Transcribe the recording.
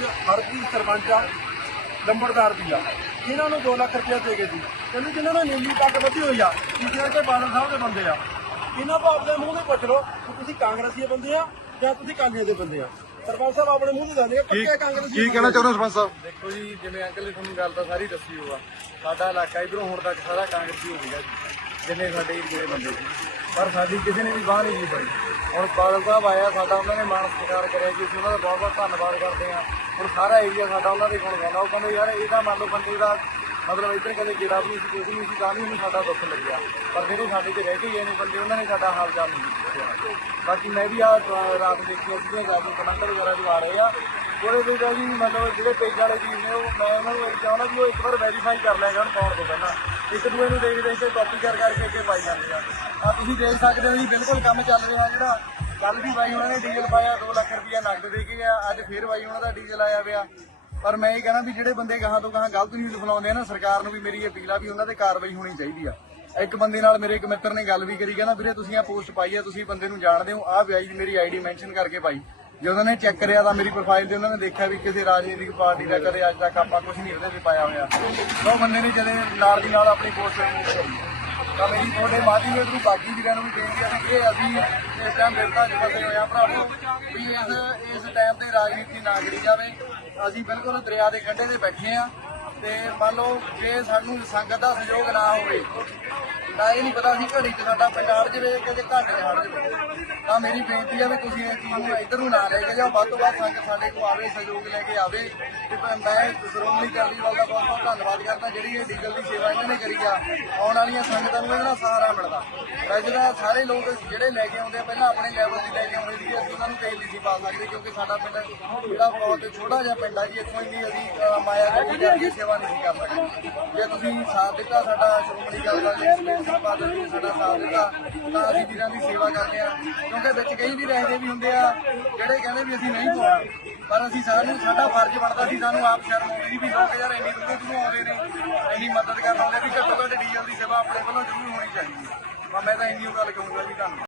ਵੀਰ ਹਰਪ੍ਰੀਤ ਸਰਪੰਚ ਆ ਲੰਬੜਦਾਰ ਵੀ ਆ। ਇਹਨਾਂ ਨੂੰ 2 ਲੱਖ ਰੁਪਇਆ ਦੇ ਗਏ ਸੀ ਕਹਿੰਦੇ ਜਿਨ੍ਹਾਂ ਨੇ ਨੀਲੀ ਪੱਗ ਬੱਧੀ ਹੋਈ ਆ ਜਿਹੜੇ ਕਿ ਬਾਦਲ ਸਾਹਿਬ ਦੇ ਬੰਦੇ ਆ। ਇਹਨਾਂ ਤੋਂ ਆਪਣੇ ਮੂੰਹ ਤੇ ਪੁੱਛ ਲਓ ਕਿ ਤੁਸੀਂ ਕਾਂਗਰਸੀ ਬੰਦੇ ਆ ਜਾਂ ਤੁਸੀਂ ਕਾਂਗਰਸ ਦੇ ਬੰਦੇ ਆ। ਸਰਪੰਚ ਸਾਹਿਬ ਆਪਣੇ ਮੂੰਹ ਤੇ ਦੱਸਦੇ ਪੱਕੇ ਕਾਂਗਰਸੀ ਕੀ ਕਹਿਣਾ ਚਾਹੁੰਦੇ ਹੋ ਸਰਪੰਚ ਸਾਹਿਬ? ਦੇਖੋ ਜੀ ਜਿਵੇਂ ਅੰਕਲ ਨੇ ਤੁਹਾਨੂੰ ਗੱਲ ਤਾਂ ਸਾਰੀ ਦੱਸੀ ਹੋਆ ਸਾਡਾ ਇਲਾਕਾ ਇਧਰੋਂ ਹੁਣ ਤੱਕ ਸਾਰਾ ਕਾਂਗਰਸੀ ਹੋ ਗਿਆ ਜੀ ਜਿੰਨੇ ਸਾਡੇ ਦੇ ਬੰਦੇ ਸੀ। ਪਰ ਸਾਡੀ ਕਿਸੇ ਨੇ ਵੀ ਬਾਹ ਨਹੀਂ ਪਾਈ ਹੁਣ ਬਾਦਲ ਸਾਹਿਬ ਆਇਆ ਸਾਡਾ ਉਹਨਾਂ ਨੇ ਮਾਣ ਸਤਿਕਾਰ ਕਰਿਆ ਜੀ ਅਸੀਂ ਉਹਨਾਂ ਦਾ ਬਹੁਤ ਬਹੁਤ ਧੰਨਵਾਦ ਕਰਦੇ ਹਾਂ। ਹੁਣ ਸਾਰਾ ਏਰੀਆ ਸਾਡਾ ਉਹਨਾਂ ਦੇ ਕੋਲ ਗਾਉਂਦਾ ਉਹ ਕਹਿੰਦੇ ਯਾਰ ਇਹਦਾ ਮੰਨ ਲਓ ਬੰਦੇ ਦਾ ਮਤਲਬ ਇੱਧਰ ਕਦੇ ਜਿਹੜਾ ਵੀ ਨਹੀਂ ਸੀ ਕੁਝ ਨਹੀਂ ਸੀ, ਤਾਂ ਵੀ ਉਹਨੂੰ ਸਾਡਾ ਦੁੱਖ ਲੱਗਿਆ। ਪਰ ਜਿਹੜੇ ਸਾਡੇ ਤੇ ਰਹਿ ਕੇ ਗਏ ਨੇ, ਬੰਦੇ ਉਹਨਾਂ ਨੇ ਸਾਡਾ ਹਾਲ ਚਾਲ ਨਹੀਂ ਪੁੱਛਿਆ। ਬਾਕੀ ਮੈਂ ਵੀ ਆ ਰਾਤ ਦੇਖੀ ਉਸ ਦਾ ਰਾਤ ਕਮੈਂਟ ਵਗੈਰਾ ਜੋ ਆ ਰਹੇ ਆ। ਉਹਦੇ ਵਿੱਚ ਤਾਂ ਮਤਲਬ ਜਿਹੜੇ ਪੇਜ ਵਾਲੇ ਜੀ ਨੇ, ਉਹ ਮੈਂ ਉਹਨਾਂ ਨੂੰ ਇਹ ਚਾਹੁੰਦਾ ਵੀ ਉਹ ਇੱਕ ਵਾਰ ਵੈਰੀਫਾਈ ਕਰ ਲਿਆ ਜਾਣ ਪਾਉਣ ਤੋਂ ਪਹਿਲਾਂ। ਇੱਕ ਦੂਏ ਨੂੰ ਦੇਖ ਦੇਖ ਕੇ ਕਾਪੀ ਕਰ ਕਰਕੇ ਅੱਗੇ ਪਾਈ ਜਾਂਦੇ ਆ। ਆ ਤੁਸੀਂ ਦੇਖ ਸਕਦੇ ਹੋ ਜੀ, ਬਿਲਕੁਲ ਕੰਮ ਚੱਲ ਰਿਹਾ ਜਿਹੜਾ। ਕੱਲ ਵੀ ਬਾਈ ਉਹਨਾਂ ਨੇ ਡੀਜ਼ਲ ਪਾਇਆ 2 ਲੱਖ ਰੁਪਇਆ ਫੇਰ ਬਾਈ ਉਹਨਾਂ ਦਾ ਡੀਜ਼ਲ ਆਇਆ ਪਿਆ। ਪਰ ਮੈਂ ਇਹ ਕਹਿਣਾ ਵੀ ਜਿਹੜੇ ਬੰਦੇ ਗਾਹਾਂ ਤੋਂ ਗਾਹਾਂ ਗਲਤ ਨਿਊਜ਼ ਫਲਾਉਂਦੇ ਆ ਨਾ, ਸਰਕਾਰ ਨੂੰ ਵੀ ਮੇਰੀ ਅਪੀਲ ਆ ਵੀ ਉਹਨਾਂ ਤੇ ਕਾਰਵਾਈ ਹੋਣੀ ਚਾਹੀਦੀ ਆ। ਇੱਕ ਬੰਦੇ ਨਾਲ ਮੇਰੇ ਇੱਕ ਮਿੱਤਰ ਨੇ ਗੱਲ ਵੀ ਕਰੀ, ਕਹਿੰਦਾ ਵੀਰੇ ਤੁਸੀਂ ਆ ਪੋਸਟ ਪਾਈ ਆ, ਤੁਸੀਂ ਬੰਦੇ ਨੂੰ ਜਾਣਦੇ ਹੋ, ਆਹ ਵਿਆਜ ਮੇਰੀ ਆਈਡੀ ਮੈਂਸ਼ਨ ਕਰਕੇ ਪਾਈ। ਜਦੋਂ ਉਹਨਾਂ ਨੇ ਚੈੱਕ ਕਰਿਆ ਤਾਂ ਮੇਰੀ ਪ੍ਰੋਫਾਈਲ ਤੇ ਉਹਨਾਂ ਨੇ ਦੇਖਿਆ ਵੀ ਕਿਸੇ ਰਾਜਨੀਤਿਕ ਪਾਰਟੀ ਦਾ ਕਦੇ ਅੱਜ ਤੱਕ ਆਪਾਂ ਕੁਝ ਨਹੀਂ ਉਹਦੇ ਤੇ ਪਾਇਆ ਹੋਇਆ। ਤਾਂ ਉਹ ਬੰਦੇ ਨੇ ਜਦੇ ਨਾਲ ਦੀ ਨਾਲ ਆਪਣੀ ਪੋਸਟ ਤਾਂ ਮੇਰੀ ਤੁਹਾਡੇ ਮਾਧਿਅਮ ਦੇ ਥਰੂ ਬਾਕੀ ਵੀਰਾਂ ਨੂੰ ਵੀ ਬੇਨਤੀ ਹੈ ਕਿ ਇਹ ਅਸੀਂ ਇਸ ਟਾਈਮ ਬਿਰਤਾ ਚ ਫਸੇ ਹੋਏ ਆ ਭਰਾਵੋ, ਵੀ ਇਸ ਇਸ ਟਾਈਮ ਤੇ ਰਾਜਨੀਤੀ ਨਾ ਕਰੀ ਜਾਵੇ ਅਸੀਂ ਬਿਲਕੁਲ ਦਰਿਆ ਦੇ ਕੰਢੇ ਤੇ ਬੈਠੇ ਆ ਤੇ ਮੰਨ ਲਓ ਜੇ ਸਾਨੂੰ ਸੰਗਤ ਦਾ ਸਹਿਯੋਗ ਨਾ ਹੋਵੇ, ਤਾਂ ਇਹ ਨਹੀਂ ਪਤਾ ਸੀ ਘੜੀ ਚ ਸਾਡਾ ਪੰਜਾਬ ਹੜ ਜਾਵੇ ਕਿ ਘੱਟ ਹੜ ਜਾਵੇ। ਤਾਂ ਮੇਰੀ ਬੇਨਤੀ ਹੈ ਵੀ ਤੁਸੀਂ ਇਹ ਚੀਜ਼ ਨੂੰ ਇੱਧਰ ਨੂੰ ਨਾ ਲੈ ਕੇ ਜਾਓ, ਵੱਧ ਤੋਂ ਵੱਧ ਸੰਗਤ ਸਾਡੇ ਕੋਲ ਆਵੇ, ਸਹਿਯੋਗ ਲੈ ਕੇ ਆਵੇ। ਤੇ ਮੈਂ ਮੈਂ ਸ਼੍ਰੋਮਣੀ ਅਕਾਲੀ ਦਲ ਦਾ ਬਹੁਤ ਬਹੁਤ ਧੰਨਵਾਦ ਕਰਦਾ ਜਿਹੜੀ ਇਹ ਡੀਜ਼ਲ ਦੀ ਸੇਵਾ ਇਹਨਾਂ ਨੇ ਕਰੀ ਆ ਆਉਣ ਵਾਲੀਆਂ ਸੰਗਤਾਂ ਨੂੰ ਇਹਦਾ ਸਹਾਰਾ ਮਿਲਦਾ। ਵੈਸੇ ਤਾਂ ਸਾਰੇ ਲੋਕ ਜਿਹੜੇ ਲੈ ਕੇ ਆਉਂਦੇ ਆ ਪਹਿਲਾਂ ਆਪਣੇ ਲੈਵਲ ਦੀ ਲੈ ਕੇ ਆਉਂਦੇ ਸੀ ਅਸੀਂ ਉਹਨਾਂ ਨੂੰ ਤੇਲ ਨਹੀਂ ਸੀ ਪਾ ਸਕਦੇ ਕਿਉਂਕਿ ਸਾਡਾ ਪਿੰਡ ਜਿਹੜਾ ਬਹੁਤ ਛੋਟਾ ਜਿਹਾ ਪਿੰਡ ਆ ਜੀ ਇੱਥੋਂ ਇੰਨੀ ਅਸੀਂ ਅਹ, ਮਾਇਆ ਗੱਡੀ ਕਰਕੇ ਸੇਵਾ ਨਹੀਂ ਸੀ ਕਰ ਸਕਦੇ। ਜੇ ਤੁਸੀਂ ਸਾਥ ਦਿੱਤਾ ਸਾਡਾ ਸ਼੍ਰੋਮਣੀ ਅਕਾਲੀ ਦਲ ਦੇ ਸੁਖਬੀਰ ਬਾਦਲ ਜੀ ਨੇ ਸਾਡਾ ਸਾਥ ਦਿੱਤਾ ਤਾਂ ਅਸੀਂ ਵੀਰਾਂ ਦੀ ਸੇਵਾ ਕਰਦੇ ਆ। ਕਿਉਂਕਿ ਵਿੱਚ ਕਈ ਵੀ ਰਹਿਦੇ ਵੀ ਹੁੰਦੇ ਆ ਜਿਹੜੇ ਕਹਿੰਦੇ ਵੀ ਅਸੀਂ ਨਹੀਂ ਪਾਉਣਾ। ਪਰ ਅਸੀਂ ਸਾਨੂੰ ਸਾਡਾ ਫਰਜ਼ ਬਣਦਾ ਸੀ, ਸਾਨੂੰ ਆਪ ਸ਼ਰਮ ਆਉਂਦੀ ਵੀ ਲੋਕ ਯਾਰ ਇੰਨੀ ਦੂਰੋਂ ਦੂਰੋਂ ਆਉਂਦੇ ਨੇ? ਇੰਨੀ ਮਦਦ ਕਰਨ ਆਉਂਦੇ ਵੀ ਘੱਟੋ ਘੱਟ ਡੀਜ਼ਲ ਦੀ ਸੇਵਾ ਆਪਣੇ ਵੱਲੋਂ ਜ਼ਰੂਰ ਹੋਣੀ ਚਾਹੀਦੀ ਹੈ। ਮੈਂ ਤਾਂ ਇੰਨੀ ਗੱਲ ਕਹੂੰਗਾ ਜੀ ਤੁਹਾਨੂੰ